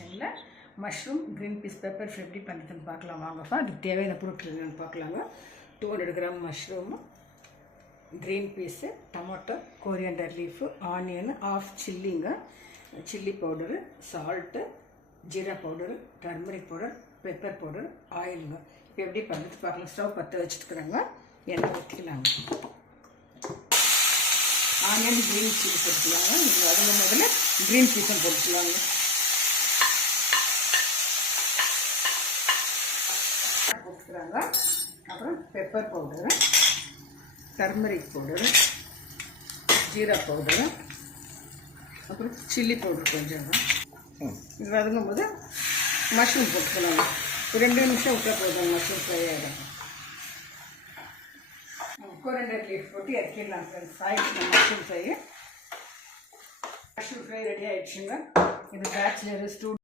கிச்சனில் mushroom green peas pepper fry எப்படி பண்ணுறதுன்னு பார்க்கலாம் வாங்கப்பா. அதுக்கு தேவையான பொருட்கள் என்னென்னு பார்க்கலாங்க. 200 gram mushroom, green peas, tomato, coriander leaf, onion, ஆஃப் சில்லிங்க, chilli powder, salt, jeera powder, turmeric powder, pepper powder, ஆயிலுங்க. இப்போ எப்படி பண்ணுறது பார்க்கலாம். ஸ்டவ் பற்ற வச்சுட்டுருக்குறாங்க. எண்ணெய் ஊற்றிக்கலாங்க. ஆனியன் க்ரீன் சில்லி போட்டுக்கலாங்க. நீங்கள் அதில் முதல்ல க்ரீன் பீஸும் போட்டுக்கலாங்க. போட்டுக்கிறாங்க. அப்புறம் pepper powder, turmeric powder, jeera powder, அப்புறம் சில்லி பவுடர் கொஞ்சம். இது வதங்கும் போது மஷ்ரூம் போட்டுக்கலாங்க. 2 நிமிஷம் விட்டா போதும், மஷ்ரூம் ஃப்ரை ஆகிடும். கோரியண்டர் லீஃப் போட்டு இறக்கிடலாம் ஃப்ரெண்ட்ஸ். ஆயிடுச்சு mushroom fry. Mushroom fry ready ஆகிடுச்சுங்க. இது பேச்சுலர் ஸ்டூடெண்ட்